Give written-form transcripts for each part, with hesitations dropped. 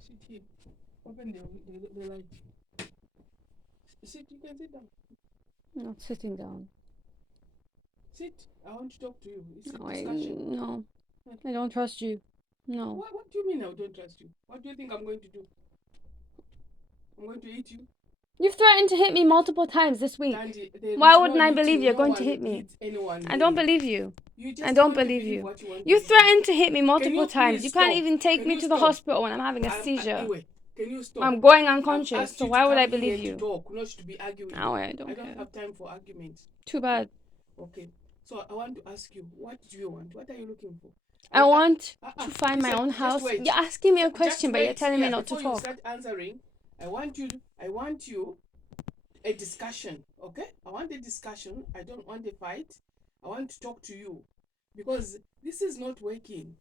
Sit here. Open the light. Sit, you can sit down. I'm not sitting down. Sit. I want to talk to you. It's No, a discussion. no. I don't trust you. No. What do you mean I don't trust you? What do you think I'm going to do? I'm going to eat you? You've threatened to hit me multiple times this week. Dandy, Why wouldn't I believe you're going to hit me? I don't believe you. I don't believe you. You threatened to hit me multiple times. You can't even take me to the hospital when I'm having a seizure. Anyway, can you stop? I'm going unconscious, so why would I believe you? Talk, not to be arguing. No, I don't have time for arguments. Too bad. Okay. So I want to ask you, what do you want? What are you looking for? I want to find my own house. You're asking me a question, but you're telling me not to talk. Before you start answering, I want you a discussion, okay? I want a discussion. I don't want a fight. I want to talk to you because this is not working.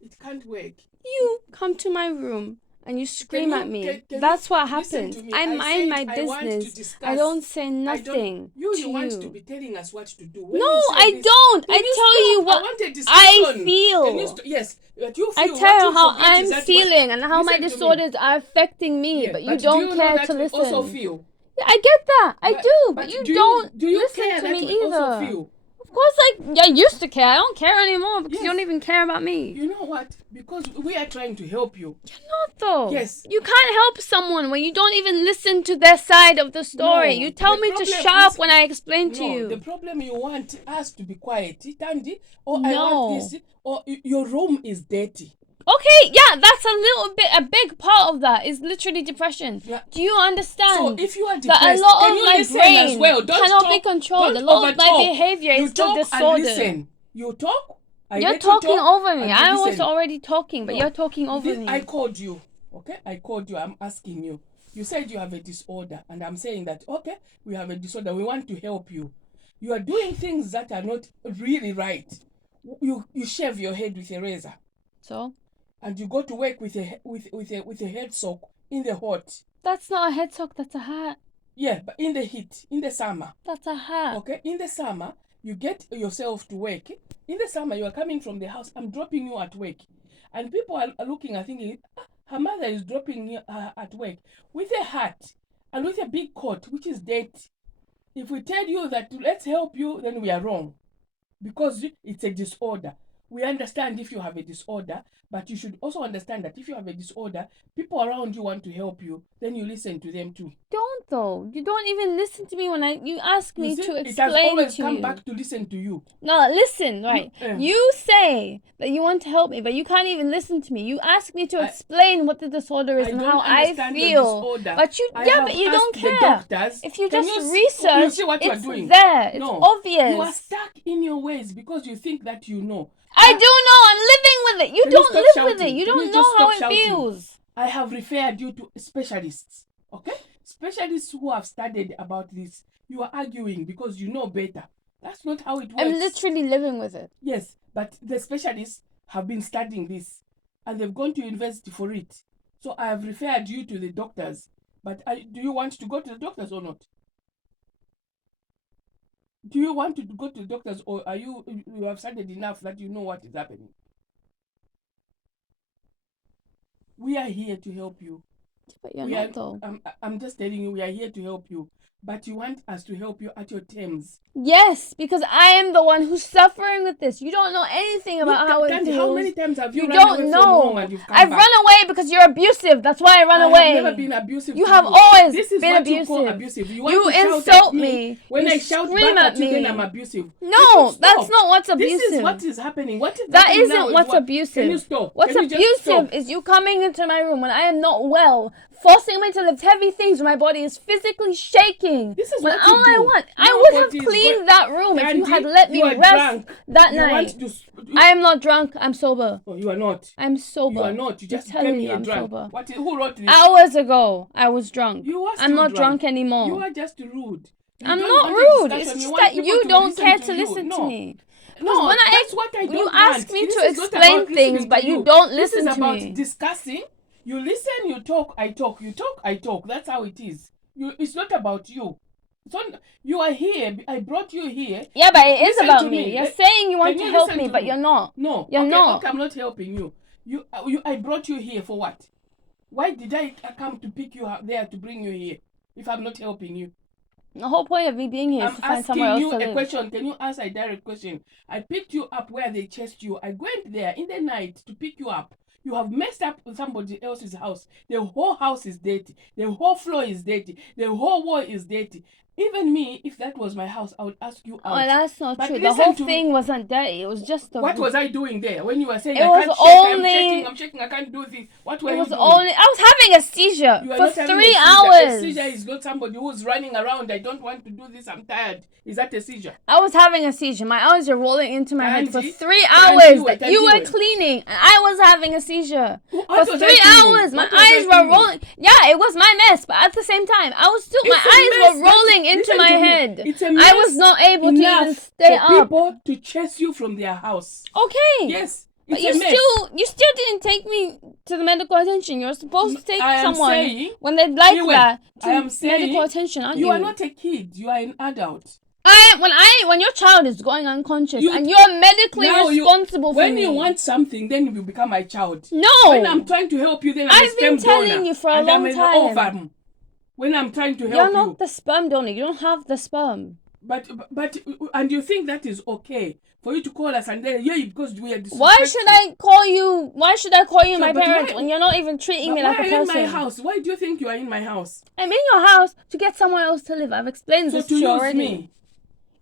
It can't work. You come to my room and you scream at me. That's what happens. I mind my business. I don't say nothing. You want to be telling us what to do. No, I don't. I tell you what I feel. Yes, but you feel. I tell you how I'm feeling and how my disorders are affecting me, but you don't care to listen. Also feel. I get that. I do, but you don't listen to me either. Of course, I used to care. I don't care anymore because you don't even care about me. You know what? Because we are trying to help you. You're not, though. Yes. You can't help someone when you don't even listen to their side of the story. No, you tell me to shut up when I explain to you. The problem you want us to be quiet, Tandy, or I want this, or your room is dirty. Okay, yeah, that's a big part of that is literally depression. Yeah. Do you understand? So if you are depressed, that a lot of my brain cannot be controlled. A lot of my behavior is still disordered. You talk. You're talking over me. I was already talking, but you're talking over me. I called you. Okay, I called you. I'm asking you. You said you have a disorder, and I'm saying that okay, we have a disorder. We want to help you. You are doing things that are not really right. You shave your head with a razor. So. And you go to work with a head sock in the hot. That's not a head sock, that's a hat. Yeah, but in the heat, in the summer. That's a hat. Okay, in the summer, you get yourself to work. In the summer, you are coming from the house. I'm dropping you at work. And people are looking and thinking, her mother is dropping her at work with a hat and with a big coat, which is dirty. If we tell you that let's help you, then we are wrong. Because it's a disorder. We understand if you have a disorder, but you should also understand that if you have a disorder, people around you want to help you, then you listen to them too. Don't though. You don't even listen to me when you ask me to explain to you. It has always come back to listen to you. No, listen, right. You say that you want to help me, but you can't even listen to me. You ask me to explain what the disorder is and how I feel. But you don't care. If you just research, you see what you are doing. There. It's obvious. You are stuck in your ways because you think that you know. I do know. I'm living with it. You don't live with it. You don't know how it feels. I have referred you to specialists. Okay? Specialists who have studied about this. You are arguing because you know better. That's not how it works. I'm literally living with it. Yes, but the specialists have been studying this and they've gone to university for it. So I have referred you to the doctors. But do you want to go to the doctors or not? Do you want to go to the doctors, or are you have studied enough that you know what is happening? We are here to help you. But you're not though. I'm just telling you, we are here to help you. But you want us to help you at your terms. Yes, because I am the one who's suffering with this. You don't know anything about how it feels. How many times have you run away from home and you've come back? I've run away because you're abusive. That's why I run away. I have never been abusive. You have always this is been what abusive. You call abusive. You insult me. When I shout back at you, then I'm abusive. No, that's not what's abusive. This is what is happening. That isn't what's abusive. Can you stop? What's abusive is you coming into my room when I am not well, forcing me to lift heavy things when my body is physically shaking. This is what all I want. I would have cleaned that room if you had let me rest that night. I am not drunk. I'm sober. Oh, you are not. I'm sober. You are not. You just came here drunk. Who wrote this? Hours ago, I was drunk. You are still I'm not drunk anymore. You are just rude. I'm not rude. It's just that you don't care to listen to me. No, that's what I don't You ask me to explain things, but you don't listen to me. This is about discussing. You listen, you talk, I talk. You talk, I talk. That's how it is. It's not about you. So you are here. I brought you here. Yeah, but it is about me. You're saying you want to help me, but you're not. No, you're not. Okay, I'm not helping you. I brought you here for what? Why did I come to pick you up there to bring you here if I'm not helping you? The whole point of me being here is to find somewhere else to live. I'm asking you a question. Can you answer a direct question? I picked you up where they chased you. I went there in the night to pick you up. You have messed up somebody else's house. The whole house is dirty. The whole floor is dirty. The whole wall is dirty. Even me, if that was my house, I would ask you out. Oh, that's not true. The whole thing wasn't dirty. It was just the... What was I doing there when you were saying, I'm checking, I can't do this? What were you doing? I was having a seizure for 3 hours. A seizure is not somebody who's running around. I don't want to do this. I'm tired. Is that a seizure? I was having a seizure. My eyes were rolling into my head for 3 hours. You were cleaning, and I was having a seizure for 3 hours. My eyes were rolling. Yeah, it was my mess, but at the same time, I was still. My eyes were rolling into my head. I was not able to even stay up. For people to chase you from their house. Okay. Yes. But you still didn't take me to the medical attention. You're supposed to take someone when they're like that to medical attention, aren't you? You are not a kid. You are an adult. When your child is going unconscious and you're medically responsible for me. When you want something, then you become my child. No. When I'm trying to help you, then I'm a sperm donor. I've been telling you for a long time. When I'm trying to help you. You're not the sperm donor. You don't have the sperm. But and you think that is okay for you to call us and then because we are disrespectful. Why should I call you my parents when you're not even treating me like a person? Why are you in my house? Why do you think you are in my house? I'm in your house to get somewhere else to live. I've explained this to you already. Me.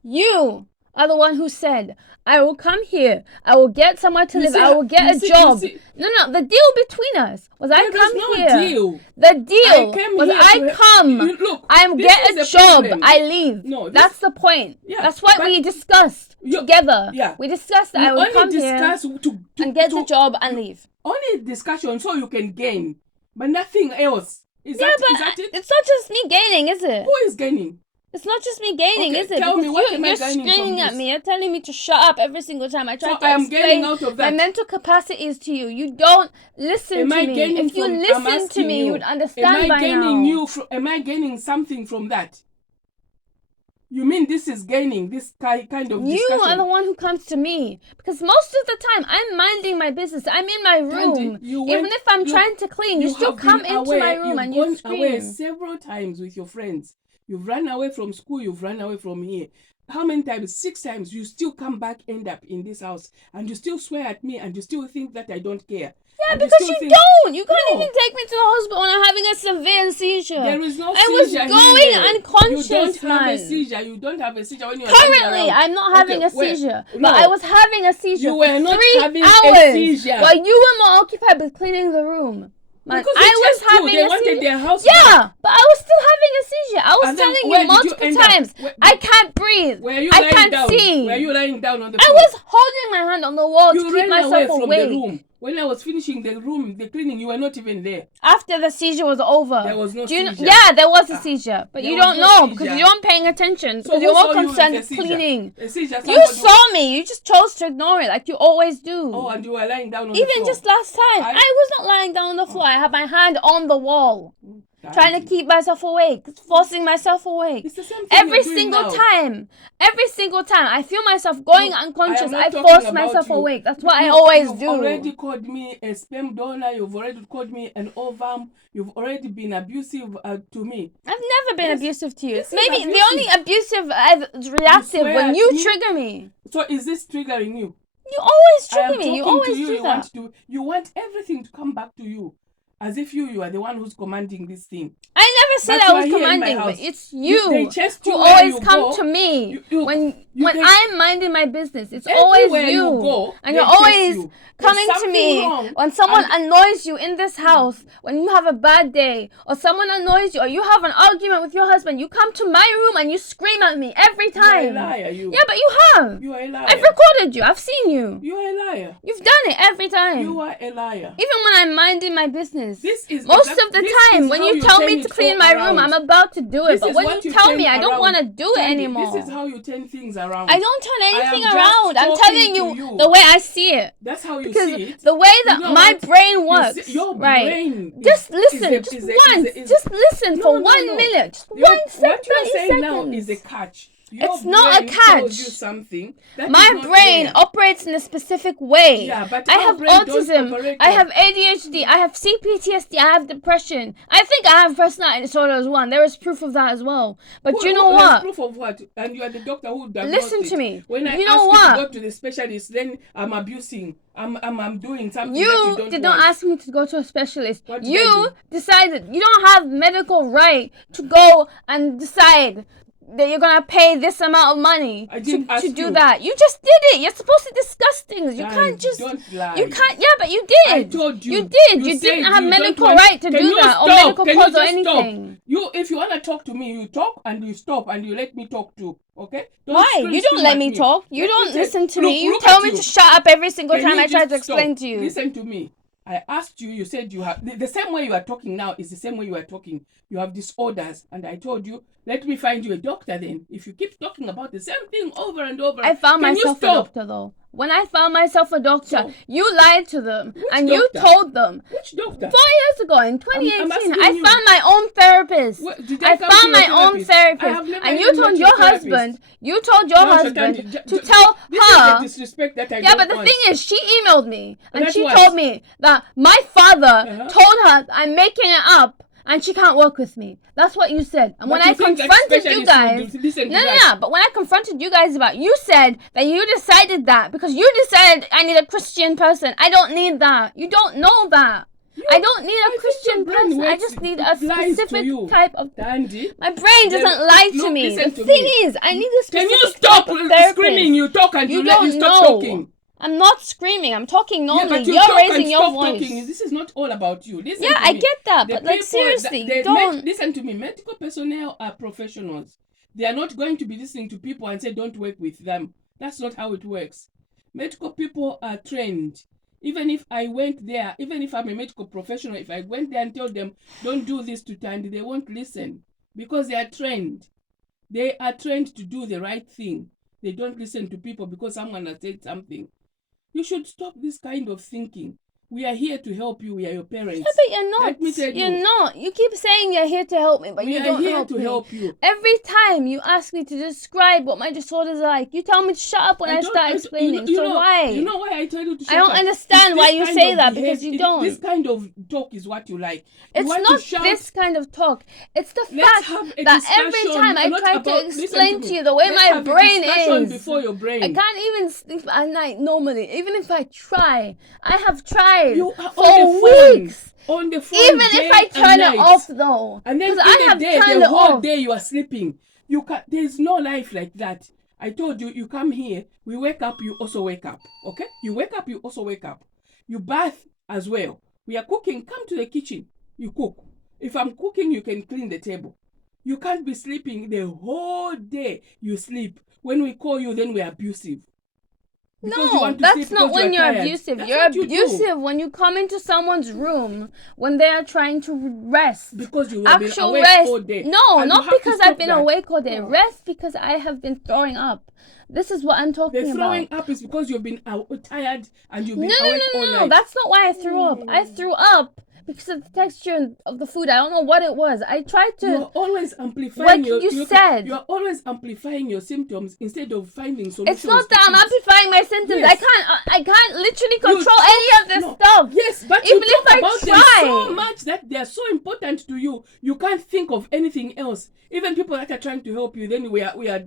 You are the one who said, I will come here. I will get somewhere to live. I will get a job. No. The deal between us was I come here. Deal. The deal was I come. I get a job. I leave. No, that's the point. Yeah, that's what we discussed together. Yeah. We discussed that I would come here and get the job and leave. Only discussion so you can gain, but nothing else. Is that it? It's not just me gaining, is it? Who is gaining? It's not just me gaining, is it? Tell me, what am I you're gaining screaming at me. You're telling me to shut up every single time I try to am explain out of that. my mental capacities to you. You don't listen to me. If you listen to me, you would understand by now. Am I gaining something from that? You mean this is gaining, this kind of discussion? You are the one who comes to me. Because most of the time, I'm minding my business. I'm in my room. Even if I'm trying to clean, you still come into my room and you scream. You've gone away several times with your friends. You've run away from school. You've run away from here. How many times? 6 times. You still come back, end up in this house. And you still swear at me and you still think that I don't care. Yeah, and because you don't. You can't even take me to the hospital when I'm having a severe seizure. There is no seizure. I was going unconscious, You don't have a seizure. You don't have a seizure when you're currently, I'm not having a seizure. But I was having a seizure. You were not 3 having hours a seizure. while you were more occupied with cleaning the room. Because I was having a seizure. Their house back. But I was still having a seizure. I was telling you multiple times. I can't breathe. I can't see. Were you lying down on the floor? I was holding my hand on the wall to keep myself awake. The room. When I was finishing the room, the cleaning, you were not even there. After the seizure was over. There was no seizure. Yeah, there was a seizure. But you don't know because you weren't paying attention. Because you're more concerned with cleaning. You saw me. You just chose to ignore it like you always do. Oh, and you were lying down on the floor. Even just last time. I was not lying down on the floor. I had my hand on the wall. Trying to keep myself awake, forcing myself awake. It's the same thing every single time, I feel myself going unconscious. I force myself awake. That's what I always do. You've already called me a sperm donor. You've already called me an ovum. You've already been abusive to me. I've never been abusive to you. Maybe the only abusive reactive when you trigger me. So is this triggering you? You always trigger me. You always do that. You want everything to come back to you. As if you are the one who's commanding this thing. I never said I was commanding, but it's you who always come to me when I'm minding my business. It's always you. And you're always coming to me when someone annoys you in this house, when you have a bad day, or someone annoys you, or you have an argument with your husband. You come to my room and you scream at me every time. You're a liar, you. Yeah, but you have. You are a liar. I've recorded you. I've seen you. You are a liar. You've done it every time. You are a liar. Even when I'm minding my business. Most of the time, when you tell me to clean my room, I'm about to do it. But when you tell me I don't want to do it anymore. This is how you turn things around. I don't turn anything around. I'm telling you the way I see it. That's how you see it. The way that my brain works. Your brain. Just listen. Just once. Just listen for 1 minute. Just 1 second. What you're saying now is a catch. It's not a catch. My brain operates in a specific way. Yeah, but I have autism, I have ADHD, I have CPTSD, I have depression. I think I have personality disorder as well. There is proof of that as well. But you know what? Proof of what? And you are the doctor who does. Listen to me. When I ask you to go to the specialist, then I'm abusing. I'm doing something that you don't did not want. ask me to go to a specialist. You decided you don't have medical right to go and decide that you're gonna pay this amount of money to do that. You just did it. You're supposed to discuss things. You can't just. Don't lie. You can't. Yeah, but you did. I told you. You did. You didn't have medical right to do that or medical cause or anything. If you wanna talk to me, you talk and you stop and you let me talk too. Okay? Why? You don't let me talk. You don't listen to me. You tell me to shut up every single time I try to explain to you. Listen to me. I asked you, you said you have, the same way you are talking now is the same way you are talking. You have disorders. And I told you, let me find you a doctor then. If you keep talking about the same thing over and over. I found myself a doctor though. When I found myself a doctor, you lied to them and you told them. Which doctor? 4 years ago in 2018, I found my own therapist. I found my own therapist. And you told your husband, to tell her. This is the disrespect that I yeah, but the thing is, she emailed me and she told me that my father told her I'm making it up and she can't work with me. That's what you said. And when I confronted you guys, but when I confronted you guys about, you said that you decided that because you decided I need a Christian person. I don't need that. You don't know that. I don't need a Christian person. I just need a specific type of. Dandy. My brain doesn't lie to me. The thing is, I need a specific. Can you stop screaming? You talk and you stop talking. I'm not screaming. I'm talking normally. You're raising your voice. Talking. This is not all about you. Listen I get that, but like seriously, don't listen to me. Medical personnel are professionals. They are not going to be listening to people and say don't work with them. That's not how it works. Medical people are trained. Even if I went there, even if I'm a medical professional, if I went there and told them don't do this to Tandy, they won't listen because they are trained. They are trained to do the right thing. They don't listen to people because someone has said something. You should stop this kind of thinking. We are here to help you. We are your parents. Yeah, but you're not. Let me tell you. You're not. You keep saying you're here to help me, but you don't help me. We are here to help you. Every time you ask me to describe what my disorders are like, you tell me to shut up when I start explaining. So why? You know why I tell you to shut up? I don't understand why you say that because you don't. This kind of talk is what you like. It's not this kind of talk. It's the fact that every time I try to explain to you the way my brain is, before your brain. I can't even sleep at night normally. Even if I try, I have tried. You are for weeks. On the phone, even if I turn it off though, and then I have turned the it whole off. day you are sleeping. You can. There's no life like that. I told you. You come here. We wake up. You also wake up. Okay. You wake up. You also wake up. You bath as well. We are cooking. Come to the kitchen. You cook. If I'm cooking, you can clean the table. You can't be sleeping the whole day. You sleep. When we call you, then we're abusive. No, that's not when you're abusive. You're abusive when you come into someone's room when they are trying to rest. Because you have been awake all day. No, not because I've been awake all day. Rest because I have been throwing up. This is what I'm talking about. The throwing up is because you've been tired and you've been awake all night. No, that's not why I threw up. I threw up because of the texture of the food. I don't know what it was. I tried to. You're always amplifying You're always amplifying your symptoms instead of finding solutions. It's not that I'm amplifying my symptoms. Yes. I can't literally control any of this stuff. Yes, but even you talk if about I try them so much that they are so important to you. You can't think of anything else. Even people that are trying to help you, then we are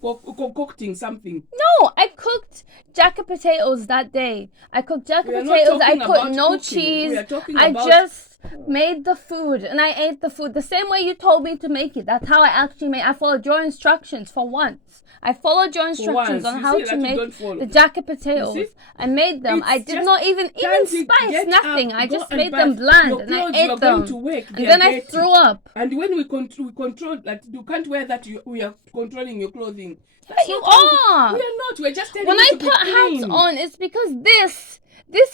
concocting something. No, I cooked jacket potatoes that day. I cooked jacket potatoes. I put no cheese. I just made the food and I ate the food the same way you told me to make it. That's how I actually made. I followed your instructions for once. I followed your instructions on how to make the jacket potatoes. I made them. I did not even spice nothing. I just made them bland and I ate them. And then I threw up. And when we control that, you can't wear that. We are controlling your clothing. You are. We are not. We're just telling when you I put hats on, it's because this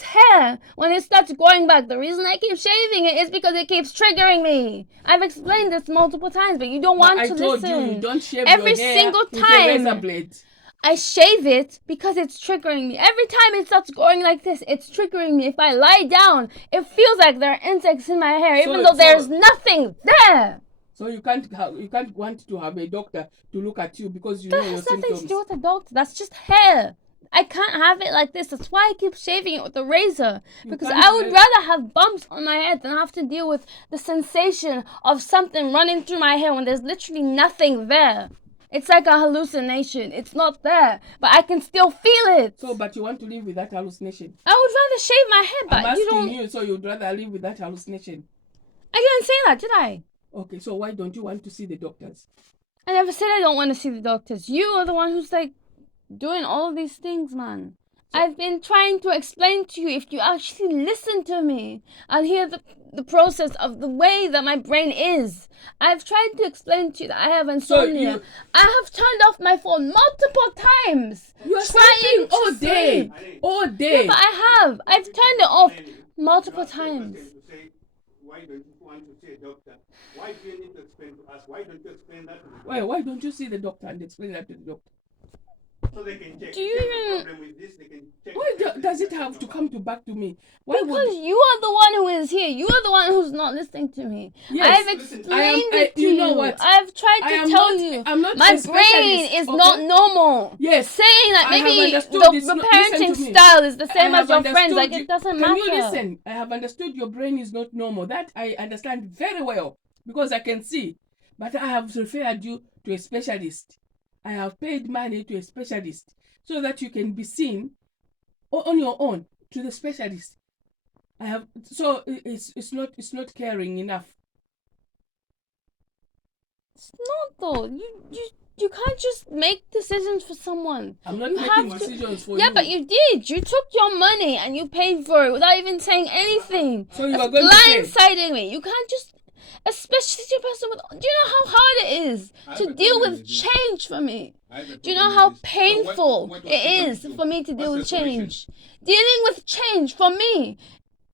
hair, when it starts growing back, the reason I keep shaving it is because it keeps triggering me. I've explained this multiple times, but you don't want to listen. I told you don't shave every your hair single with time. A razor blade. I shave it because it's triggering me. Every time it starts growing like this, it's triggering me. If I lie down, it feels like there are insects in my hair, even though there's nothing there. So you can't want to have a doctor to look at you because you know your symptoms. That has nothing to do with a doctor. That's just hair. I can't have it like this. That's why I keep shaving it with a razor. Because I would rather have bumps on my head than have to deal with the sensation of something running through my hair when there's literally nothing there. It's like a hallucination. It's not there, but I can still feel it. So, but you want to live with that hallucination? I would rather shave my head, but I'm you don't. asking you, so you'd rather live with that hallucination? I didn't say that, did I? Okay, so why don't you want to see the doctors? I never said I don't want to see the doctors. You are the one who's like doing all of these things, man. So, I've been trying to explain to you, if you actually listen to me and hear the process of the way that my brain is. I've tried to explain to you that I have insomnia. I have turned off my phone multiple times. You're sleeping all day. All day. Yeah, but I have. I've turned it off multiple times. Why don't you want to see a doctor? Why do you need to explain to us? Why don't you explain that to the doctor? Why don't you see the doctor and explain that to the doctor? So they can check. Do you even... problem with this, they can check. Why does it have to come back to me? Why because you are the one who is here. You are the one who's not listening to me. Yes, I've explained it to you. You know what? I've tried to tell you. I'm not my brain is not normal. Yes. Saying that maybe the parenting style is the same as your friends, like it doesn't matter. Can you listen? I have understood your brain is not normal. That I understand very well because I can see. But I have referred you to a specialist. I have paid money to a specialist so that you can be seen on your own to the specialist. It's not caring enough. It's not though. You can't just make decisions for someone. I'm not making decisions for you. Yeah, but you did. You took your money and you paid for it without even saying anything. So you are going to blindsiding me. You can't just. Especially to a person with... Do you know how hard it is to deal with change for me? Do you know how painful it is for me to deal with change? Dealing with change for me.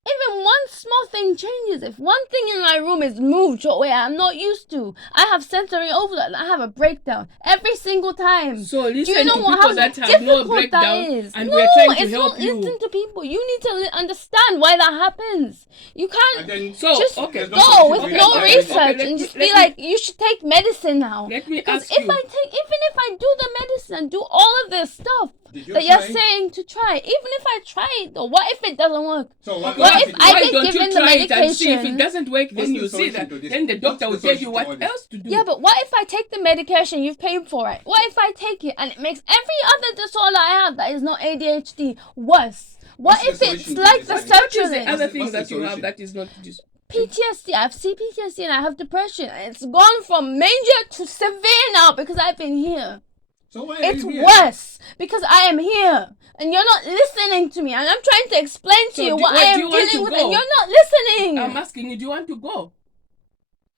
Even one small thing changes. If one thing in my room is moved to a way I'm not used to, I have sensory overload and I have a breakdown every single time. So listen, do you know to people that have no breakdown, and we're trying to help you. Listen to people. You need to understand why that happens. You can't just go with no research and just be like, you should take medicine now. Let me because ask you. even if I do the medicine and do all of this stuff that you're saying to try, even if I try it though, what if it doesn't work? So what if I get given the medication? And see if it doesn't work, then you see that. Then the doctor will tell you what else to do. Yeah, but what if I take the medication, you've paid for it? What if I take it and it makes every other disorder I have that is not ADHD worse? What if it's like the sertraline? The other thing that you have that is not just PTSD. I have CPTSD and I have depression. And it's gone from major to severe now because I've been here. So why it's worse because I am here and you're not listening to me, and I'm trying to explain to you what I am dealing with, and you're not listening. I'm asking you, do you want to go?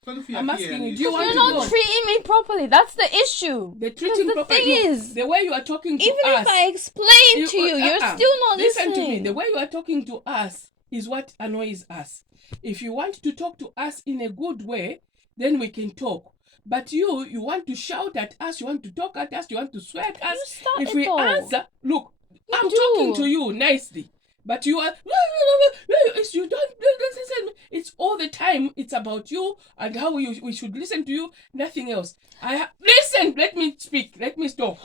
I'm asking you, do you want to go? You're not treating me properly. That's the issue. The treating properly. Thing is, the way you are talking to even us. Even if I explain to you, you're still not listening. Listen to me. The way you are talking to us is what annoys us. If you want to talk to us in a good way, then we can talk. But you want to shout at us, you want to talk at us, you want to swear at us. If we answer, look, I'm talking to you nicely. But you are, you don't listen. It's all the time. It's about you and how we should listen to you. Nothing else. Listen, let me speak. Let me stop.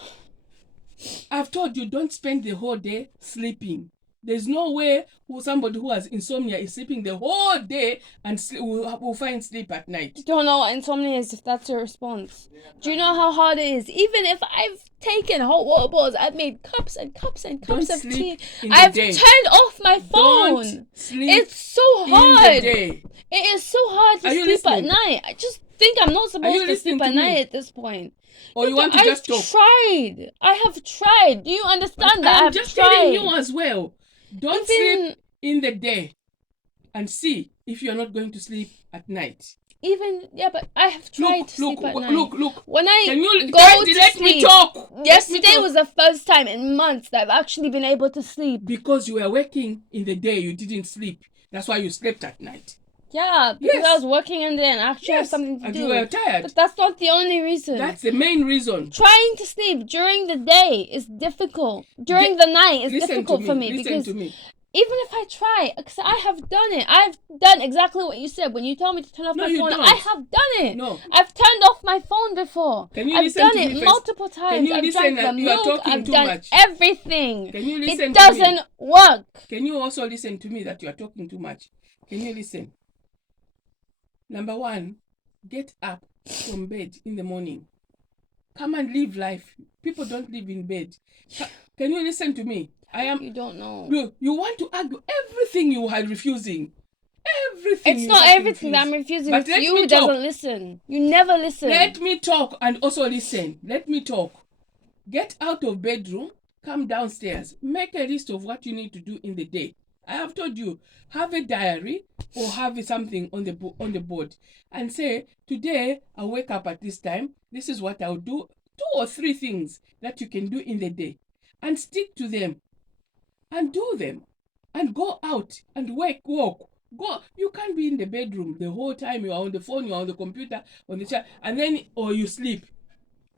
I've told you, don't spend the whole day sleeping. There's no way somebody who has insomnia is sleeping the whole day and will find sleep at night. You don't know what insomnia is if that's your response. Do you know how hard it is? Even if I've taken hot water bottles, I've made cups and cups and cups of tea. I've turned off my phone. Don't sleep it's so hard. In the day. It is so hard to sleep at night. I just think I'm not supposed to sleep at night at this point. Or you want to just talk? I have tried. Do you understand that? I'm just telling you as well. Don't sleep in the day and see if you're not going to sleep at night. But I have tried to sleep at night. Look. When I let me talk. Yesterday was the first time in months that I've actually been able to sleep. Because you were working in the day, you didn't sleep. That's why you slept at night. Yeah, because I was working in there and I actually have something to do. And you were tired. But that's not the only reason. That's the main reason. Trying to sleep during the day is difficult. During the night is difficult for me. Listen to me. Even if I try, because I have done it. I've done exactly what you said. When you told me to turn off my phone, I have done it. No. I've turned off my phone before. I've done it multiple times. I've drank the milk. I've done much. everything. Can you listen it doesn't work. Can you also listen to me that you are talking too much? Can you listen? Number one, get up from bed in the morning. Come and live life. People don't live in bed. Can you listen to me? You don't know. You want to argue everything you are refusing. Everything. It's not everything that I'm refusing. But it's you who doesn't listen. You never listen. Let me talk and also listen. Let me talk. Get out of bedroom. Come downstairs. Make a list of what you need to do in the day. I have told you, have a diary or have something on the board and say, today I'll wake up at this time. This is what I'll do. 2 or 3 things that you can do in the day and stick to them and do them and go out and walk. Go. You can't be in the bedroom the whole time. You are on the phone, you are on the computer, on the chair, and then or you sleep.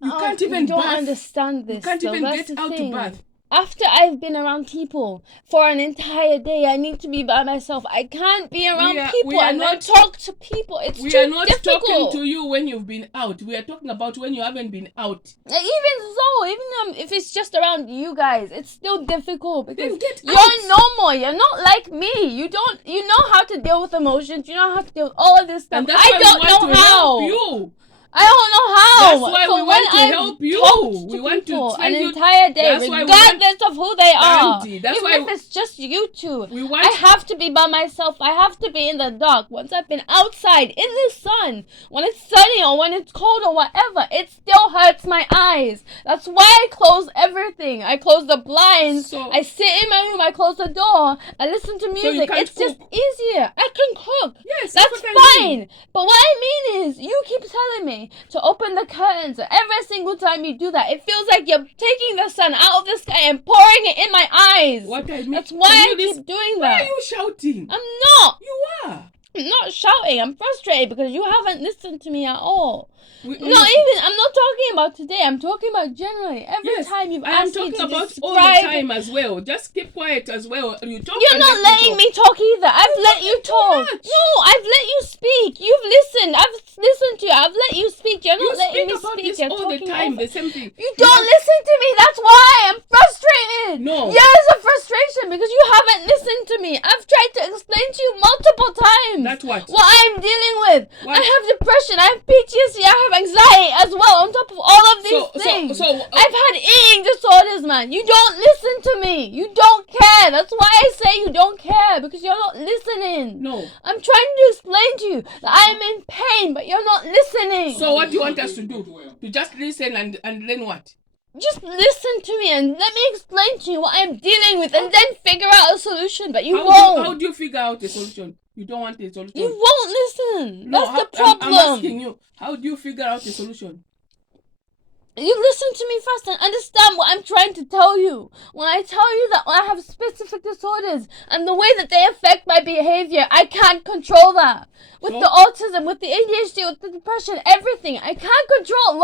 You can't even you don't bath. Understand this. You can't even get out to bath. After I've been around people for an entire day, I need to be by myself. I can't be around people and not talk to people. It's too difficult. We are not talking to you when you've been out. We are talking about when you haven't been out. Even if it's just around you guys, it's still difficult because you're normal. You're not like me. You know how to deal with emotions. You know how to deal with all of this stuff. I don't know how. You. I don't know how. That's why we want to help you. We want to an entire day, regardless of who they are. That's Even if it's just you two. I have to be by myself. I have to be in the dark. Once I've been outside in the sun, when it's sunny or when it's cold or whatever, it still hurts my eyes. That's why I close everything. I close the blinds. I sit in my room. I close the door. I listen to music. It's just easier. I can cook. Yes, that's fine. But what I mean is, you keep telling me to open the curtains. Every single time you do that, it feels like you're taking the sun out of the sky and pouring it in my eyes. What I mean, that's why I keep doing that. Why are you shouting? I'm not. You are. I'm not shouting. I'm frustrated because you haven't listened to me at all. I'm not talking about today. I'm talking about generally. Every time you've asked me to describe. I'm talking about all the time as well. Just keep quiet as well. You're not letting me talk either. I've let you talk. No, I've let you speak. You've listened. I've listened to you. I've let you speak. You're not letting me speak. You're all the time. The same thing. You don't listen to me. That's why I'm frustrated. No. Yeah, it's a frustration because you haven't listened to me. I've tried to explain to you multiple times. That's what I'm dealing with. I have depression. I have PTSD. I have anxiety as well on top of all of these things. I've had eating disorders, man. You don't listen to me. You don't care. That's why I say you don't care, because you're not listening. No. I'm trying to explain to you that I'm in pain, but you're not listening. So what do you want us to do? To just listen and then what? Just listen to me and let me explain to you what I'm dealing with and then figure out a solution, but you won't. How do you figure out a solution? You don't want a solution. You won't listen. No, that's the problem. I'm asking you, how do you figure out a solution? You listen to me first and understand what I'm trying to tell you. When I tell you that I have specific disorders and the way that they affect my behavior, I can't control that. With the autism, with the ADHD, with the depression, everything. I can't control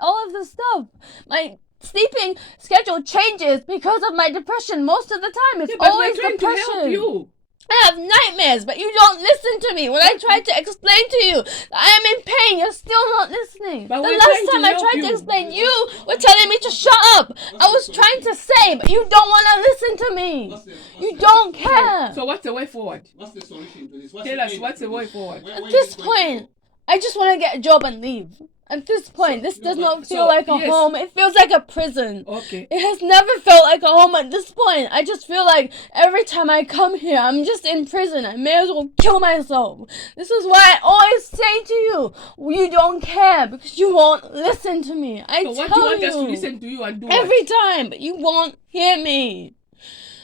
all of this stuff. My sleeping schedule changes because of my depression most of the time. It's always depression. To help you. I have nightmares, but you don't listen to me. When I try to explain to you that I am in pain, you're still not listening. The last time I tried to explain, you were telling me to shut up. I was trying to say, but you don't want to listen to me. You don't care. So what's the way forward? What's the solution to this? Tell us what's the way forward. At this point, I just want to get a job and leave. At this point, this does not feel like a home. It feels like a prison. Okay. It has never felt like a home at this point. I just feel like every time I come here, I'm just in prison. I may as well kill myself. This is why I always say to you, you don't care because you won't listen to me. So what do you want us to listen to you and do every time, but you won't hear me.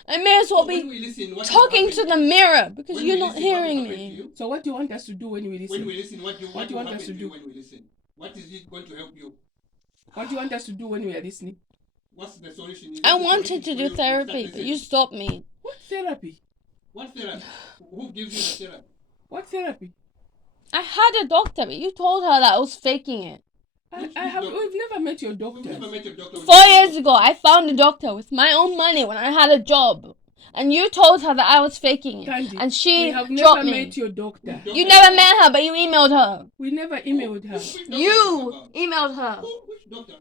I may as well be talking to the mirror because you're not hearing me. So what do you want us to do when we listen? When we listen, what do you want us to do when we listen? What is it going to help you? What do you want us to do when we are listening? What's the solution? I wanted to do therapy, but you stopped me. What therapy? What therapy? Who gives you the therapy? What therapy? I had a doctor, but you told her that I was faking it. We've never met your doctor. 4 years ago, I found a doctor with my own money when I had a job. And you told her that I was faking it. Tandy, and she we have dropped never me. met your doctor. You never met her, but you emailed her. We never emailed her. You emailed her. Which doctor?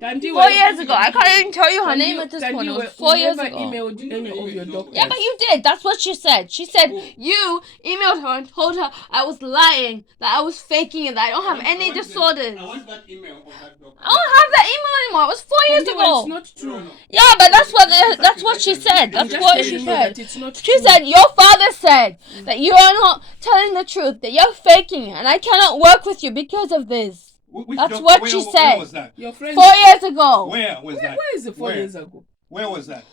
Tandy, 4 years ago. I can't even tell you her Tandy, name at this Tandy, point. It was we 4 years never ago. emailed any of your doctors. Yeah, but you did. That's what she said. She said you emailed her and told her I was lying, that I was faking it, that I don't have any disorders. I want that email of that doctor. I don't have that email anymore. It was 4 years Tandy, ago. it's not true. Yeah, but that's what she said. I'm That's just what telling she you said. that it's not She true. said your father said that you are not telling the truth, that you're faking it, and I cannot work with you because of this. Which That's doctor? what Where- she Where said. was that? Your friend. 4 years ago. Where was that? Where is it 4 Where? years ago? Where was that?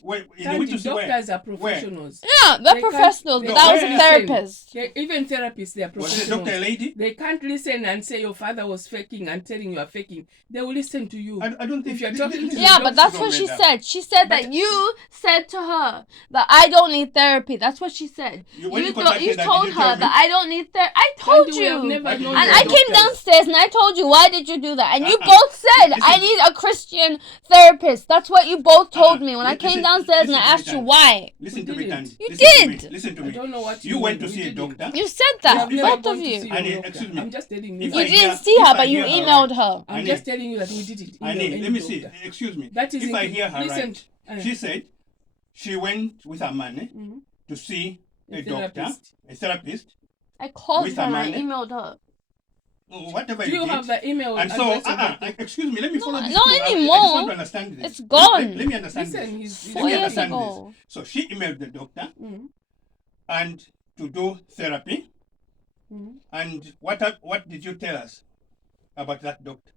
Where? Tandy, Which where? doctors are professionals. Yeah, they're They can't- professionals, they but that was a can't therapist. listen. Even therapists, they are Was it professionals. Dr. Lady? They can't listen and say your father was faking and telling you are faking. They will listen to you. I don't think If you're this- talking this to is Yeah, the but doctors that's what who she made that. said. She said that you said to her that I don't need therapy. That's what she said. When you You contacted her, told did you her tell me? that I don't need therapy. I told Tandy, we have you. never And known And your I came doctors. downstairs and I told you, why did you do that? And you Uh-uh. both said, I Listen. need a Christian therapist. That's what you both told me when I Listen- came downstairs and I listen to asked me, you Tandy. why. Listen to We me, didn't. Tandy. You Listen to me. did. Listen to I me. don't know what You mean. went to We see a didn't. doctor. You said We that, have never both gone of to you. see your Annie, doctor. excuse me. I'm just telling you. If You I that. didn't hear- see her, if I but you hear her emailed right- her. I'm Annie, just telling you that we did it. Annie, let me see. Doctor. Excuse me. That is If I in- hear her listen, right, she said she went with her money Mhm. to see A a doctor, therapist. a therapist, I called With her and I Amanda? emailed her. whatever Do you did. have the email And so, address of the doctor? excuse me, let me follow this not through. I just anymore. want to understand this. It's gone. Let me understand Listen, this. he's Let 4 me years understand ago. this. So she emailed the doctor Mhm. and to do therapy. Mhm. And what did you tell us about that doctor?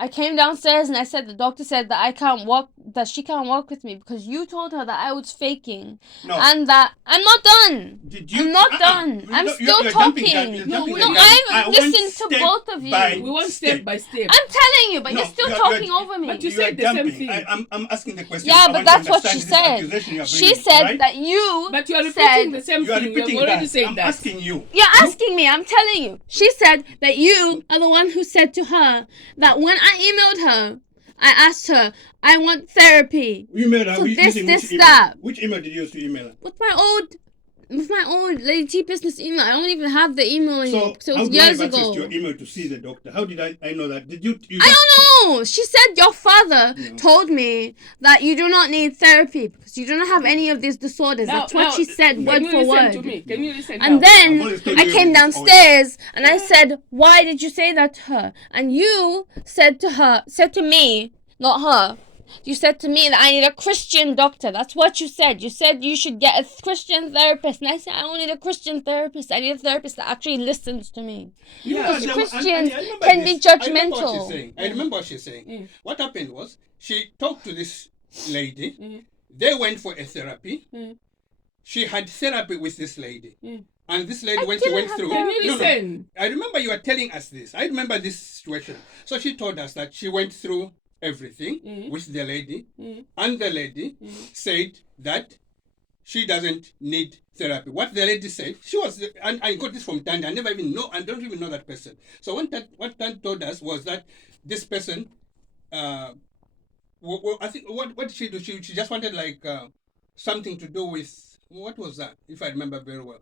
I came downstairs and I said the doctor said that I can't walk, that she can't walk with me because you told her that I was faking No. and that I'm not done. Did you? I'm not done. I'm You're still jumping talking. that- you're No, jumping we- the no, gun. I've I want listened to step both of you. by We want step by step. I'm telling you, but No, you're still you're- talking you're- over me. But you are said the same jumping. thing. I'm asking the question. Yeah, I but want that's to what she understand this said. accusation you're She bringing, said right? that you But you are said repeating the same You are thing. You repeating have already that. said I'm that. asking you. You're asking me, I'm telling you. She said that you are the one who said to her that when I emailed her, I asked her, I want therapy. You emailed her. So which- this, using this, which email? that. Which email did you use to email her? With my old Lady T business email. I don't even have the email anymore So because it how was do I years have access ago. to your email to see the doctor? How did I know that? Did you? I don't know. She said your father told me that you do not need therapy because you do not have any of these disorders. That's what she said, can word you for listen word. to me? Can you listen And now? I've then always told I you came this downstairs and I said, why did you say that to her? And you said to me, not her, you said to me that I need a Christian doctor. That's what you said. You said you should get a Christian therapist. And I said, I don't need a Christian therapist. I need a therapist that actually listens to me. Yeah. Because I Christians remember can this. be I remember what judgmental. she's saying. I remember what she's saying. Mm. What happened was she talked to this lady. Mm. They went for a therapy. Mm. She had therapy with this lady. Mm. And this lady, I when she didn't went have through, Can you No, no. listen? I remember you were telling us this. I remember this situation. So she told us that she went through everything Mm. with the lady, Mm. and the lady said that she doesn't need therapy. What the lady said, she was, and I got this from Tandy. I never even know, I don't even know that person. So what Tandy told us was that this person, I think, what did she do? She just wanted like something to do with, what was that? If I remember very well.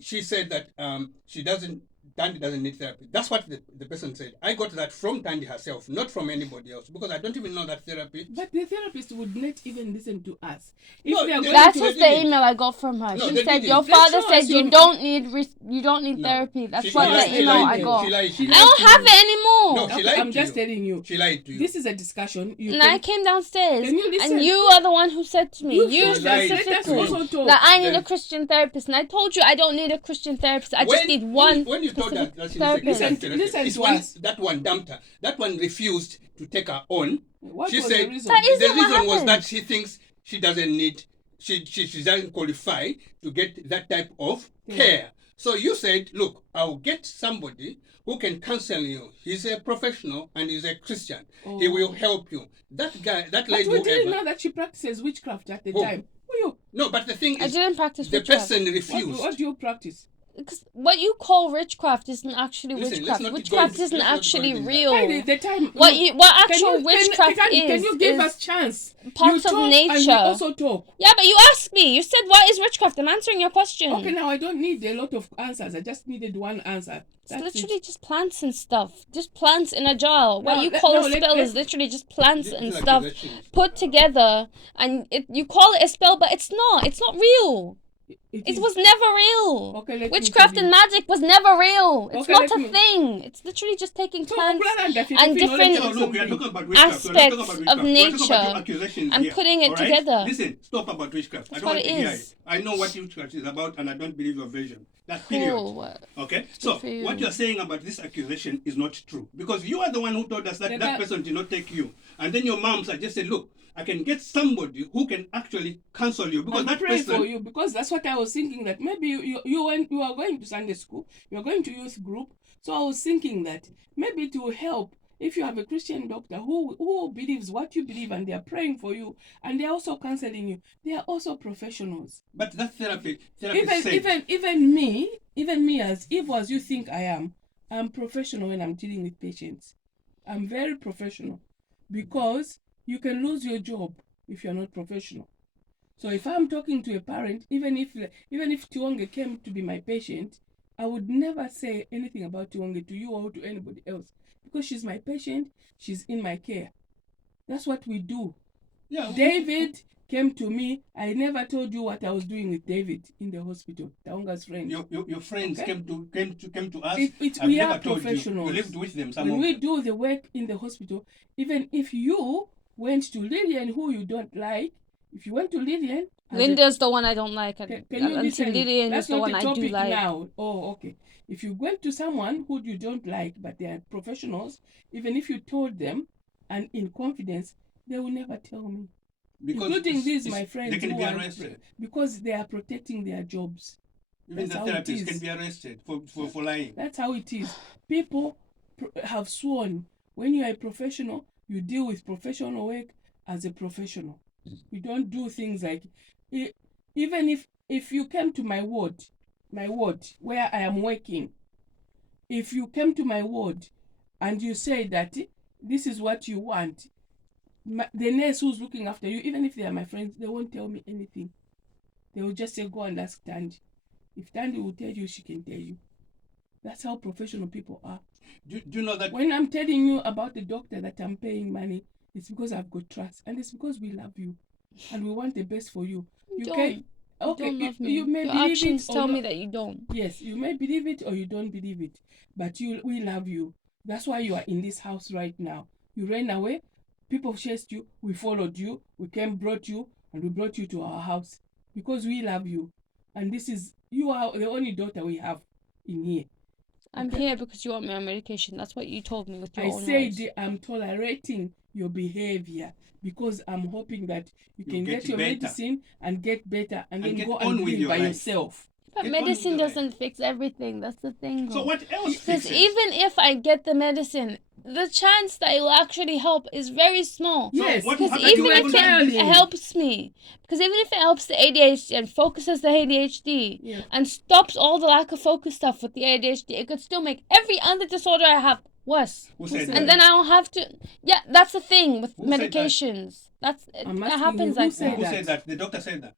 She said that Tandy doesn't need therapy. That's what the person said. I got that from Tandy herself, not from anybody else, because I don't even know that therapy. But the therapist would not even listen to us. No, If they are they- going That's to just didn't. the email I got from her. No, She they said didn't. your They father show said us you your- don't need No. therapy. That's She what lied- the she email lied I to you. got. She lied to She you. I don't have it anymore. No, she lied I'm to just you. telling you. She lied to you. This is a discussion. You And can, I came downstairs, Can you listen? and you are the one who said to me, you said that. Let us specifically, also talk. that I need Then- a Christian therapist. And I told you I don't need a Christian therapist. I just need one When you told her specific that she therapist. needs a Listen- Christian listen therapist, to when us. that one dumped her. That one refused to take her on. What She was said the reason? That is- the isn't what reason was happened. that she thinks she doesn't need, she doesn't qualify to get that type of care. So you said, look, I'll get somebody who can counsel you. He's a professional and he's a Christian. He will help you. That guy, that But lady, we didn't whoever. know that she practices witchcraft at the Who? time. Who you? No, but the thing I is, didn't practice the witchcraft. person What refused. do you practice? because what you call witchcraft isn't actually witchcraft. Witchcraft isn't actually real. What actual witchcraft is? Can you give us chance? Parts of nature. And we also talk. Yeah, but you asked me. You said, "What is witchcraft?" I'm answering your question. Okay, now I don't need a lot of answers. I just needed one answer. It's literally just plants and stuff. Just plants in a jar. What you call a spell is literally just plants and stuff put together, and you call it a spell, but it's not. It's not real. It was never real. Okay, witchcraft and magic was never real. It's not a thing. It's literally just taking plants and different aspects of nature and putting it together. Listen, stop about witchcraft. That's I don't what want to it hear is. it. I know what witchcraft is about, and I don't believe your version. That's period. Okay? So, what you're saying about this accusation is not true. Because you are the one who told us that that person did not take you. And then your mom suggested, look, I can get somebody who can actually counsel you. Because that person... for you, because that's what I was thinking, that maybe you are going to Sunday school, you are going to youth group. So I was thinking that maybe it will help if you have a Christian doctor who believes what you believe, and they are praying for you, and they are also counseling you. They are also professionals. But that therapy even me as evil as you think I am, I'm professional when I'm dealing with patients. I'm very professional, because you can lose your job if you're not professional. So if I'm talking to a parent, even if Tiwonge came to be my patient, I would never say anything about Tiwonge to you or to anybody else, because she's my patient, she's in my care. That's what we do. Yeah, David came to me. I never told you what I was doing with David in the hospital. Taonga's friend. Your friends came to us. We are professionals. You lived with them. When we do the work in the hospital, even if you went to Lillian, who you don't like, if you went to Lillian... Linda's the one I don't like. Can you listen? Lillian is the one I do like. Now. Oh, okay. If you went to someone who you don't like, but they are professionals, even if you told them, and in confidence, they will never tell me. Because including these, my friends, they can be arrested. Because they are protecting their jobs. Even the therapists can be arrested for lying. That's how it is. People have sworn, when you are a professional, you deal with professional work as a professional. You don't do things like, even if you came to my ward where I am working, if you came to my ward and you say that this is what you want, the nurse who's looking after you, even if they are my friends, they won't tell me anything. They will just say, go and ask Tandy. If Tandy will tell you, she can tell you. That's how professional people are. Do you know that when I'm telling you about the doctor that I'm paying money, it's because I've got trust, and it's because we love you and we want the best for you. You don't love me. You may Your believe actions it tell me that you don't. Yes, you may believe it or you don't believe it, but we love you. That's why you are in this house right now. You ran away, people chased you, we followed you, we brought you, and we brought you to our house because we love you. And you are the only daughter we have in here. I'm here because you want me on medication. That's what you told me with your own words. I said I'm tolerating your behavior because I'm hoping that you can get your medicine and get better and then go and live by yourself. But medicine doesn't fix everything. That's the thing. So what else? Because even if I get the medicine, the chance that it will actually help is very small. Yes, because even if it helps me, because even if it helps the ADHD and focuses the ADHD and stops all the lack of focus stuff with the ADHD, it could still make every other disorder I have worse. And then I don't have to. Yeah, that's the thing with medications. That happens like that. Who said that? The doctor said that.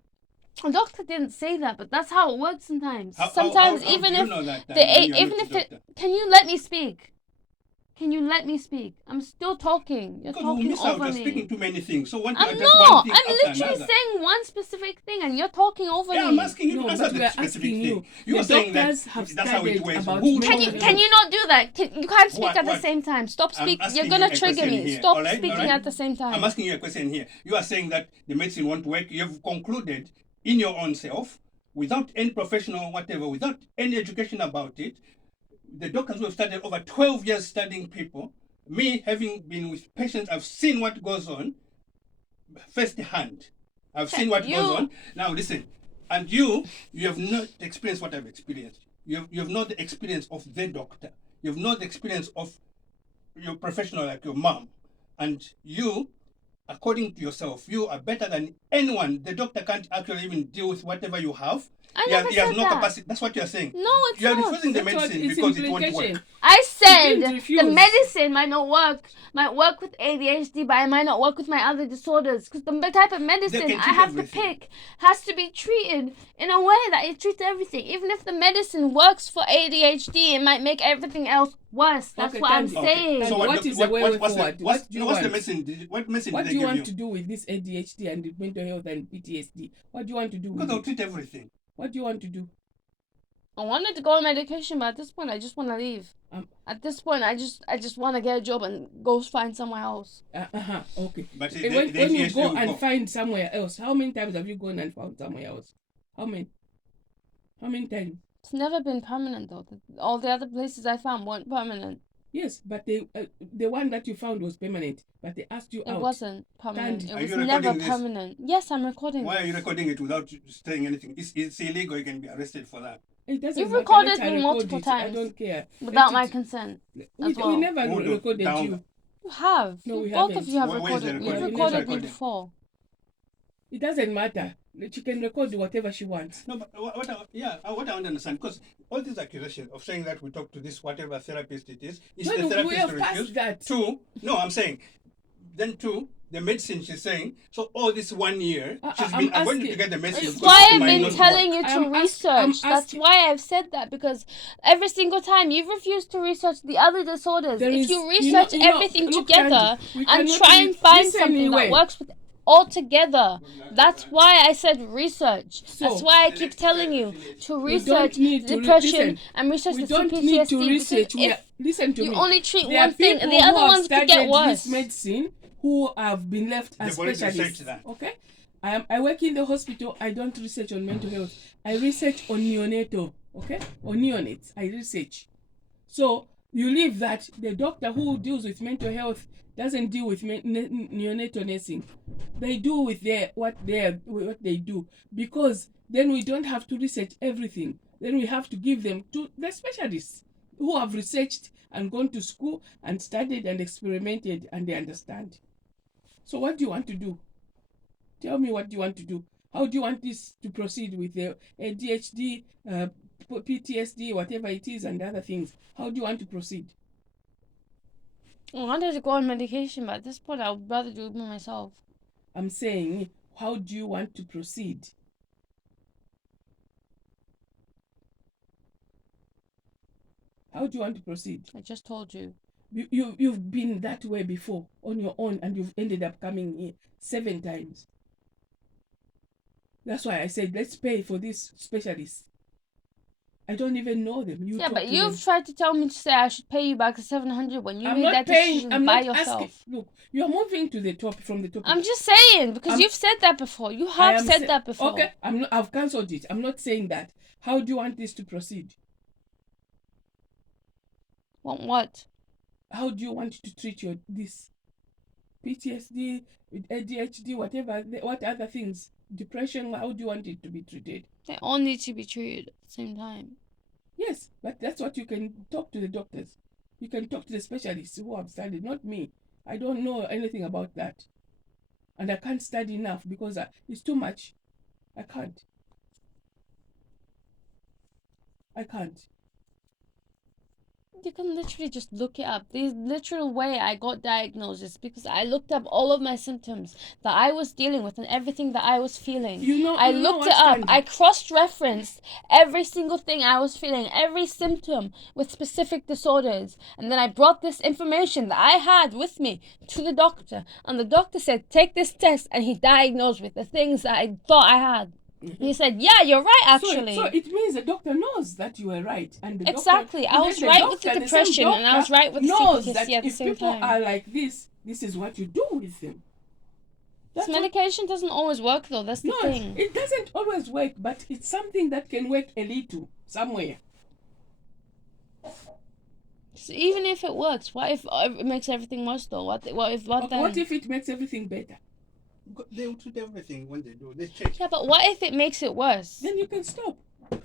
The doctor didn't say that, but that's how it works sometimes. Can you let me speak? Can you let me speak? I'm still talking. You're talking over me. Speaking too many things. So I'm not. I'm literally saying one specific thing, and you're talking over me. I'm asking you to answer the specific thing. You're saying that that's how it works. Can you not do that? You can't speak at the same time. Stop speaking. You're gonna trigger me. Stop speaking at the same time. I'm asking you a question here. You are saying that the medicine won't work. You've concluded in your own self, without any professional or whatever, without any education about it. The doctors who have studied over 12 years studying people, me having been with patients, I've seen what goes on firsthand. I've seen what goes on. Now listen, and you have not experienced what I've experienced. You have not the experience of the doctor. You have not the experience of your professional like your mom. And you according to yourself, you are better than anyone. The doctor can't actually even deal with whatever you have. He has no capacity. That's what you're saying. No, it's you're not. You're refusing the medicine because it won't work. I said the medicine might not work. Might work with ADHD, but it might not work with my other disorders. Because the type of medicine I have to pick has to be treated in a way that it treats everything. Even if the medicine works for ADHD, it might make everything else worse. That's what I'm saying. So what is the way forward? What's the medicine? What medicine do you want to do with this ADHD and mental health and PTSD? What do you want to do? Because they'll treat everything. What do you want to do? I wanted to go on medication, but at this point, I just want to leave. At this point, I just want to get a job and go find somewhere else. Okay. But when you go and find somewhere else, how many times have you gone and found somewhere else? How many times? It's never been permanent, though. All the other places I found weren't permanent. Yes, but the one that you found was permanent, but they asked you out. It wasn't permanent. It was never permanent. Yes, I'm recording. Why are you recording it without saying anything? It's illegal. You can be arrested for that. It doesn't You've matter. recorded me multiple times. I don't care. Without my consent. We never recorded you. You have. No, we Both haven't. of you have recorded. You've recorded me before. It doesn't matter. She can record whatever she wants. No, but what I want to understand, because all these accusations of saying that we talk to this whatever therapist it is the therapist we have passed that. I'm saying, then the medicine she's saying, so all this 1 year, she's been avoiding to get the medicine. That's why I've been telling you to research. That's why I've said that, because every single time you've refused to research the other disorders. If you research everything together and try and find something that works with all together, that's why I said research. That's why I keep telling you to research depression and research the CPTSD. We don't need to research. Listen to me. You only treat one thing, and the other ones could get worse. This medicine who have been left as specialists. Okay, I work in the hospital. I don't research on mental health. I research on neonatal. Okay, on neonates. I research. So you leave that the doctor who deals with mental health doesn't deal with neonatal nursing. They do with what they do, because then we don't have to research everything. Then we have to give them to the specialists who have researched and gone to school and studied and experimented, and they understand. So what do you want to do? Tell me what you want to do. How do you want this to proceed with the ADHD, PTSD, whatever it is, and other things? How do you want to proceed? I wanted to go on medication, but at this point, I would rather do it by myself. I'm saying, how do you want to proceed? How do you want to proceed? I just told you. You've been that way before on your own, and you've ended up coming here 7 times. That's why I said, let's pay for this specialist. I don't even know them. But you've tried to tell me to say I should pay you back the 700 when you made that decision by yourself. Look, you're moving to the top from the top. I'm just saying, because you've said that before. You have said that before. Okay, I've cancelled it. I'm not saying that. How do you want this to proceed? Want what? How do you want to treat this PTSD, ADHD, whatever, what other things? Depression, how do you want it to be treated? They all need to be treated at the same time. Yes, but that's what you can talk to the doctors. You can talk to the specialists who have studied, not me. I don't know anything about that. And I can't study enough because it's too much. I can't. You can literally just look it up. The literal way I got diagnosed is because I looked up all of my symptoms that I was dealing with and everything that I was feeling. I looked it up. I cross-referenced every single thing I was feeling, every symptom with specific disorders. And then I brought this information that I had with me to the doctor. And the doctor said, take this test. And he diagnosed with the things that I thought I had. Mm-hmm. He said, yeah, you're right, actually. So it means the doctor knows that you were right. And the exactly. I was right with the depression and I was right with the CPTSD at the same time. If people are like this is what you do with them. This medication doesn't always work, though. That's the thing. It doesn't always work, but it's something that can work a little somewhere. So even if it works, what if it makes everything worse, though? What if it makes everything better? They will treat everything when they do. They check. Yeah, but what if it makes it worse? Then you can stop.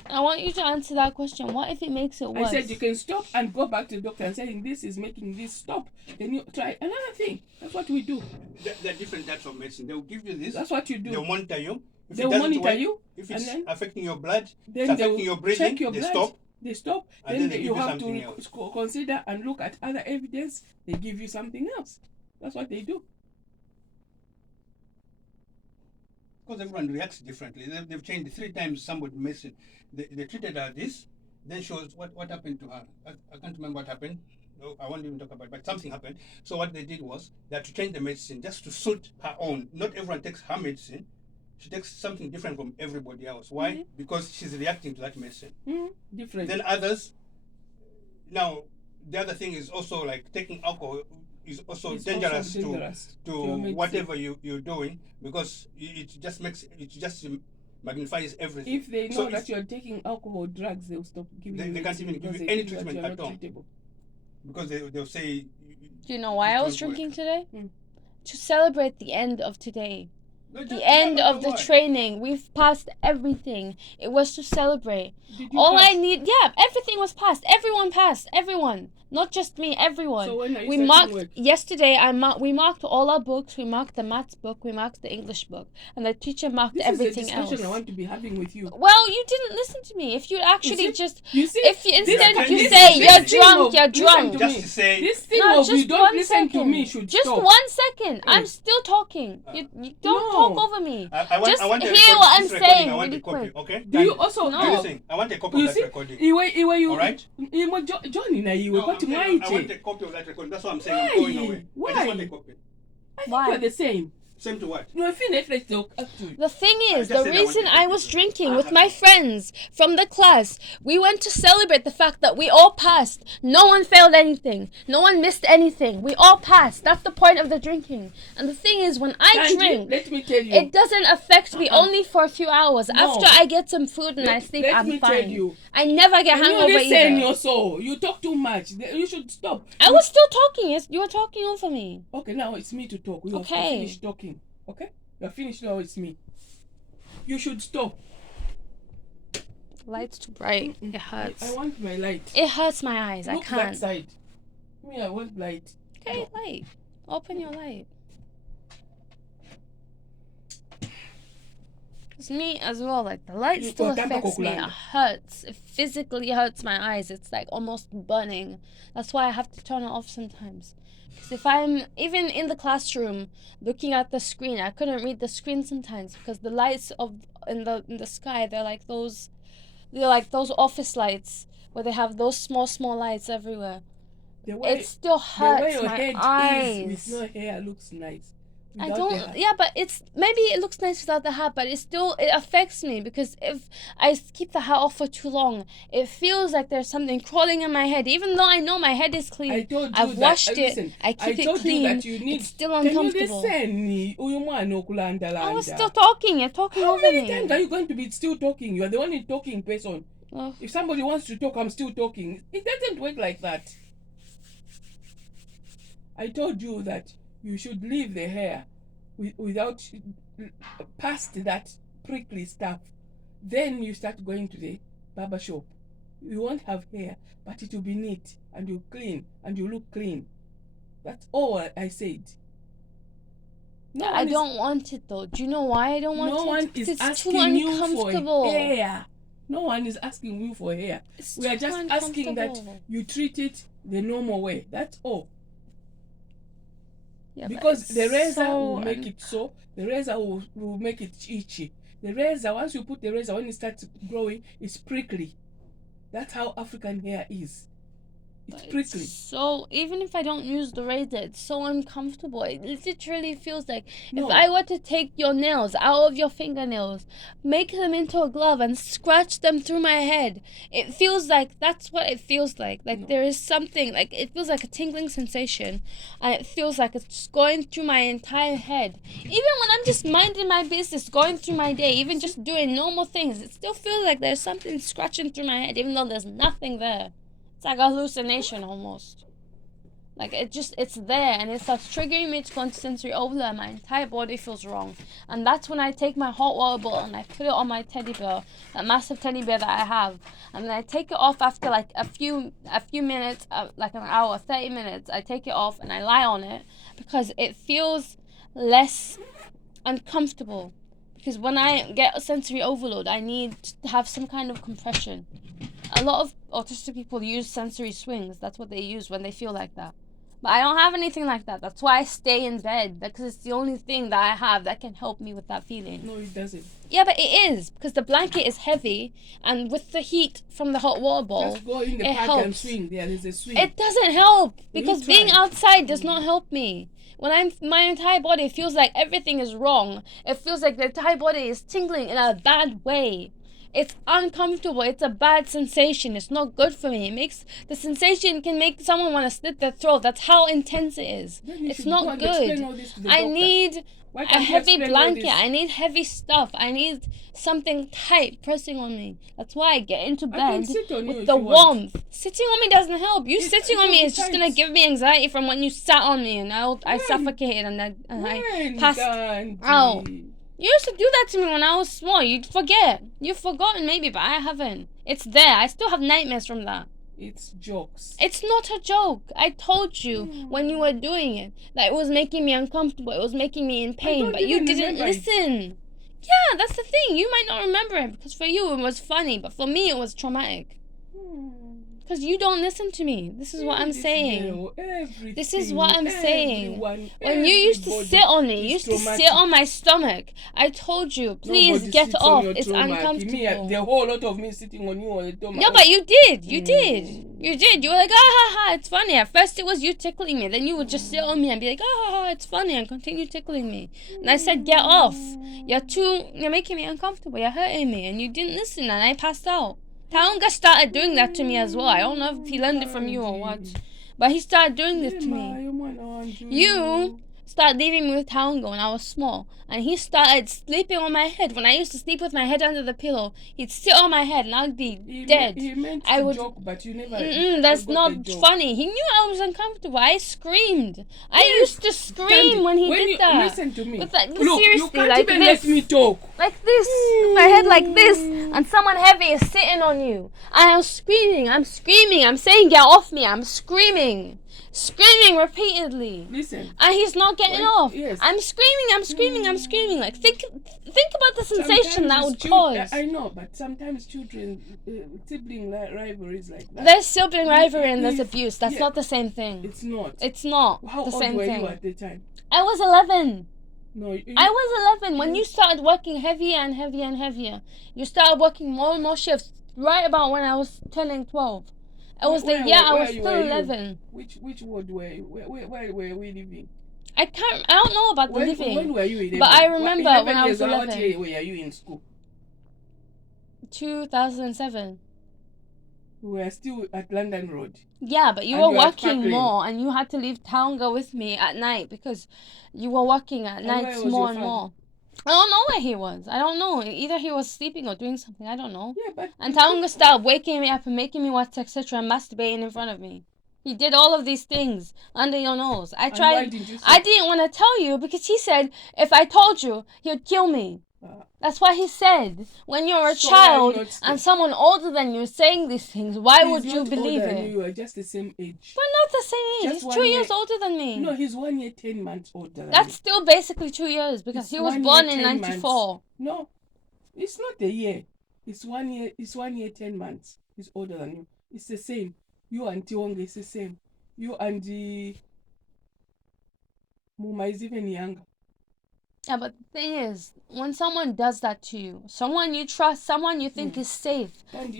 I want you to answer that question. What if it makes it worse? I said you can stop and go back to the doctor and saying this is making this stop. Then you try another thing. That's what we do. There are different types of medicine. They will give you this. That's what you do. They'll monitor you. If they will monitor you. If it's affecting your blood, then it's affecting your breathing, your they blood, stop. They stop. And then you have to consider and look at other evidence. They give you something else. That's what they do. Because everyone reacts differently. They've changed 3 times somebody's medicine. They treated her this, then shows what happened to her. I can't remember what happened. No, I won't even talk about it, but something happened. So what they did was they had to change the medicine just to suit her own. Not everyone takes her medicine. She takes something different from everybody else. Why? Mm-hmm. Because she's reacting to that medicine. Mm-hmm. Different. Then others. Now, the other thing is also like taking alcohol is also dangerous to whatever you're doing, because it just magnifies everything. If they know that you're taking alcohol, drugs, they'll stop giving you. They can't even give you any treatment at all. Because they'll say. Do you know why I was drinking today? To celebrate the end of today. No, the end of the training. We've passed everything. It was to celebrate. All I need, everything was passed. Everyone passed. Everyone. Not just me, everyone. So when are you we marked yesterday. We marked all our books. We marked the maths book. We marked the English book, and the teacher marked everything else. This is a discussion I want to be having with you. Well, you didn't listen to me. If you actually if you instead you say you're drunk. Just to say this thing of you don't listen to me should just stop. 1 second. I'm still talking. You don't talk over me. I want hear what I'm saying really quick. Okay. Do you also no? I want a copy of that recording. All right. Johnny, now you I want a copy of that recording. That's what I'm saying. I'm going away. Why? I just want a copy. I think you're the same. Same to what? No, the thing is, the reason I was drinking with my friends from the class, we went to celebrate the fact that we all passed. No one failed anything. No one missed anything. We all passed. That's the point of the drinking. And the thing is, when I drink, let me tell you, it doesn't affect me only for a few hours. No. After I get some food and I sleep, I'm fine. I never get hangover either. Your soul. You talk too much. You should stop. I was still talking. You were talking over me. Okay, now it's me to talk. We have to finish talking. Okay? You're finished now, it's me. You should stop. Light's too bright. It hurts. I want my light. It hurts my eyes. Look I can't. That side. Me, I want light. Okay, light. Open your light. It's me as well. Like, the light still affects me. It hurts. It physically hurts my eyes. It's like almost burning. That's why I have to turn it off sometimes. If I'm even in the classroom looking at the screen, I couldn't read the screen sometimes because the lights in the sky, they're like those office lights where they have those small lights everywhere. It still hurts my eyes. With no hair looks nice. I don't. Yeah, but maybe it looks nice without the hat, but it affects me because if I keep the hat off for too long, it feels like there's something crawling in my head. Even though I know my head is clean, I've washed it. I keep it clean. It's still uncomfortable. Can you listen? I was still talking. You're talking over me. How many times are you going to be still talking? You are the only talking person. Well, if somebody wants to talk, I'm still talking. It doesn't work like that. I told you that you should leave the hair without past that prickly stuff. Then you start going to the barber shop. You won't have hair, but it will be neat and you clean and you look clean. That's all I said. I don't want it though. Do you know why I don't want it? No one is asking you for hair. No one is asking you for hair. We are just asking that you treat it the normal way. That's all. Yeah, because the razor will make it so. The razor will make it itchy. The razor, once you put the razor, when it starts growing, it's prickly. That's how African hair is. It's prickly. So even if I don't use the razor, it's so uncomfortable. It literally feels like if I were to take your nails out of your fingernails, make them into a glove and scratch them through my head, it feels like that's what it feels like. Like there is something, like it feels like a tingling sensation, and it feels like it's just going through my entire head. Even when I'm just minding my business, going through my day, even just doing normal things, it still feels like there's something scratching through my head, even though there's nothing there. It's like a hallucination almost. Like, it's there, and it starts triggering me to go into sensory overload, and my entire body feels wrong. And that's when I take my hot water bottle and I put it on my teddy bear, that massive teddy bear that I have. And then I take it off after like a few minutes, like an hour, 30 minutes. I take it off and I lie on it because it feels less uncomfortable. Because when I get a sensory overload, I need to have some kind of compression. A lot of autistic people use sensory swings. That's what they use when they feel like that. But I don't have anything like that. That's why I stay in bed. Because it's the only thing that I have that can help me with that feeling. No, it doesn't. Yeah, but it is. Because the blanket is heavy. And with the heat from the hot water bowl, just go in the it park helps. and swing. There is a swing. It doesn't help. Because being outside does not help me. When my entire body feels like everything is wrong. It feels like the entire body is tingling in a bad way. It's uncomfortable. It's a bad sensation. It's not good for me. The sensation can make someone want to slit their throat. That's how intense it is. It's not good. I need a heavy blanket. I need heavy stuff. I need something tight pressing on me. That's why I get into bed with the warmth. Sitting on me doesn't help. Sitting on me is just gonna give me anxiety from when you sat on me and I suffocated and I passed out. You used to do that to me when I was small. You'd forget. You've forgotten maybe, but I haven't. It's there. I still have nightmares from that. It's jokes. It's not a joke. I told you when you were doing it that it was making me uncomfortable. It was making me in pain, but you didn't listen. Yeah, that's the thing. You might not remember it because for you it was funny, but for me it was traumatic. Because you don't listen to me. This is what I'm saying. This is what I'm saying. When you used to sit on me, you used to sit on my stomach. I told you, please get off. It's uncomfortable. The whole lot of me sitting on you on the stomach. No, but you did. You did. You were like, it's funny. At first it was you tickling me. Then you would just sit on me and be like, it's funny, and continue tickling me. And I said, get off. You're making me uncomfortable. You're hurting me. And you didn't listen, and I passed out. Taonga started doing that to me as well. I don't know if he learned it from you or what. But he started doing this to me. You started leaving me with Taonga when I was small. And he started sleeping on my head. When I used to sleep with my head under the pillow, he'd sit on my head and I'd be dead. He meant to joke, but you never... that's not funny. He knew I was uncomfortable. I screamed. I used to scream when he did that. Listen to me. Look, seriously, you can't even let me talk. Like this. My head like this. And someone heavy is sitting on you. And I'm screaming. I'm saying get off me. I'm screaming repeatedly. Listen. And he's not getting off. Yes. I'm screaming. Like think about the sensation that would cause. I know, but sometimes children, sibling rivalries like that. There's sibling rivalry and there's abuse. That's not the same thing. It's not. It's not How the old same were thing. you at the time? I was 11. No, I was 11 when you started working heavier and heavier and heavier. You started working more and more shifts right about when I was turning 12. It was the year I was still 11. Which ward were you? Where were we living? I don't know about the living. When were you 11? But I remember when I was 11. What year were you in school? 2007. We were still at London Road. Yeah, but you were working more and you had to leave Taonga with me at night because you were working at nights more and more. I don't know where he was. I don't know. Either he was sleeping or doing something. I don't know. Yeah, but... And Taonga started waking me up and making me watch etc. and masturbating in front of me. He did all of these things under your nose. I didn't want to tell you because he said if I told you, he would kill me. That's what he said. When you're a child and someone older than you is saying these things, why would you believe it? You are just the same age. We're not the same age. He's 2 years older than me. No, he's 1 year, 10 months older than That's me. still basically 2 years because he was born in 94. No, it's not a year. It's 1 year. It's 1 year, 10 months. He's older than you. It's the same. You and Tionga is the same. You and the Muma is even younger. Yeah, but the thing is, when someone does that to you, someone you trust, someone you think is safe,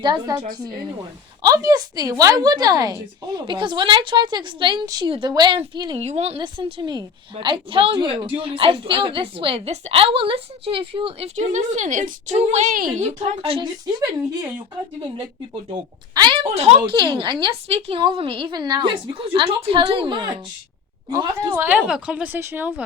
does that to you. Anyone. Obviously, why would I? Because us. when I try to explain to you the way I'm feeling, you won't listen to me. I tell you, I feel this way. I will listen to you if you listen. It's two-way. You can't just... Even here, you can't even let people talk. I am talking, and you're speaking over me even now. Yes, because you're talking too much. You have to stop. Whatever. Conversation over.